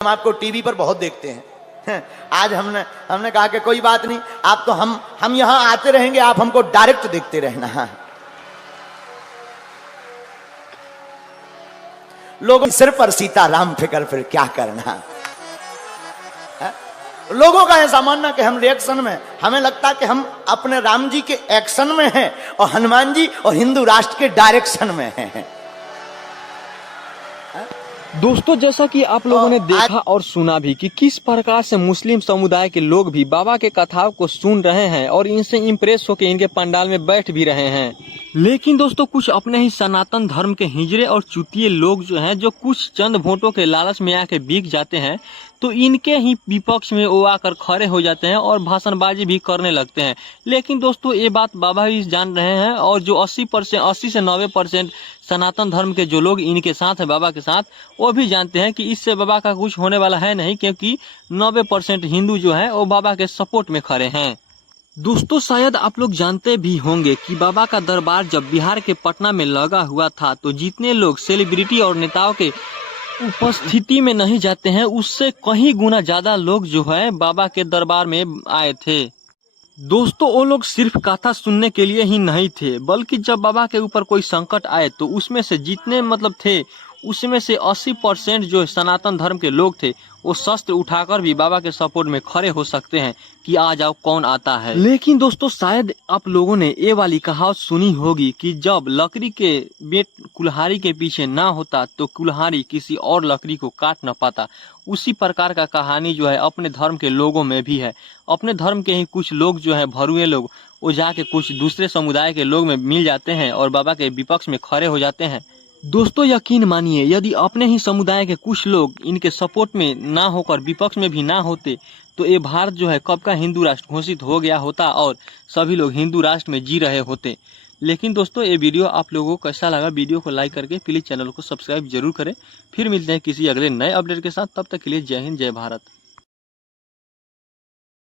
हम आपको टीवी पर बहुत देखते हैं। आज हमने कहा कि कोई बात नहीं, आप तो हम यहां आते रहेंगे, आप हमको डायरेक्ट देखते रहना। लोगों के सिर पर सीताराम फिकर, फिर क्या करना। लोगों का ऐसा मानना कि हम रिएक्शन में, हमें लगता कि हम अपने राम जी के एक्शन में हैं और हनुमान जी और हिंदू राष्ट्र के डायरेक्शन में हैं। दोस्तों, जैसा कि आप लोगों ने देखा और सुना भी कि किस प्रकार से मुस्लिम समुदाय के लोग भी बाबा के कथाओं को सुन रहे हैं और इनसे इम्प्रेस होकर इनके पंडाल में बैठ भी रहे हैं। लेकिन दोस्तों, कुछ अपने ही सनातन धर्म के हिजड़े और चुतिये लोग जो हैं, जो कुछ चंद वोटों के लालच में आके बिक जाते हैं, तो इनके ही विपक्ष में वो आकर खड़े हो जाते हैं और भाषणबाजी भी करने लगते हैं। लेकिन दोस्तों, ये बात बाबा ही जान रहे हैं, और जो 80 से 90% सनातन धर्म के जो लोग इनके साथ हैं, बाबा के साथ, वो भी जानते हैं कि इससे बाबा का कुछ होने वाला है नहीं, क्योंकि 90% हिंदू जो है वो बाबा के सपोर्ट में खड़े हैं। दोस्तों, शायद आप लोग जानते भी होंगे कि बाबा का दरबार जब बिहार के पटना में लगा हुआ था, तो जितने लोग सेलिब्रिटी और नेताओं के उपस्थिति में नहीं जाते हैं, उससे कहीं गुना ज्यादा लोग जो है बाबा के दरबार में आए थे। दोस्तों, वो लोग सिर्फ कथा सुनने के लिए ही नहीं थे, बल्कि जब बाबा के ऊपर कोई संकट आए तो उसमें से जितने थे, उसमें से 80% जो सनातन धर्म के लोग थे, वो शस्त्र उठाकर भी बाबा के सपोर्ट में खड़े हो सकते हैं कि आ जाओ, कौन आता है। लेकिन दोस्तों, शायद आप लोगों ने ये वाली कहावत सुनी होगी कि जब लकड़ी के बेट कुल्हाड़ी के पीछे ना होता तो कुल्हाड़ी किसी और लकड़ी को काट न पाता। उसी प्रकार का कहानी जो है अपने धर्म के लोगों में भी है। अपने धर्म के ही कुछ लोग जो है, भरुए लोग, वो जाके कुछ दूसरे समुदाय के लोग में मिल जाते हैं और बाबा के विपक्ष में खड़े हो जाते हैं। दोस्तों, यकीन मानिए, यदि अपने ही समुदाय के कुछ लोग इनके सपोर्ट में ना होकर विपक्ष में भी ना होते, तो ये भारत जो है कब का हिंदू राष्ट्र घोषित हो गया होता और सभी लोग हिंदू राष्ट्र में जी रहे होते। लेकिन दोस्तों, ये वीडियो आप लोगों को कैसा लगा, वीडियो को लाइक करके प्लीज चैनल को सब्सक्राइब जरूर करें। फिर मिलते हैं किसी अगले नए अपडेट के साथ, तब तक के लिए जय हिंद, जय भारत।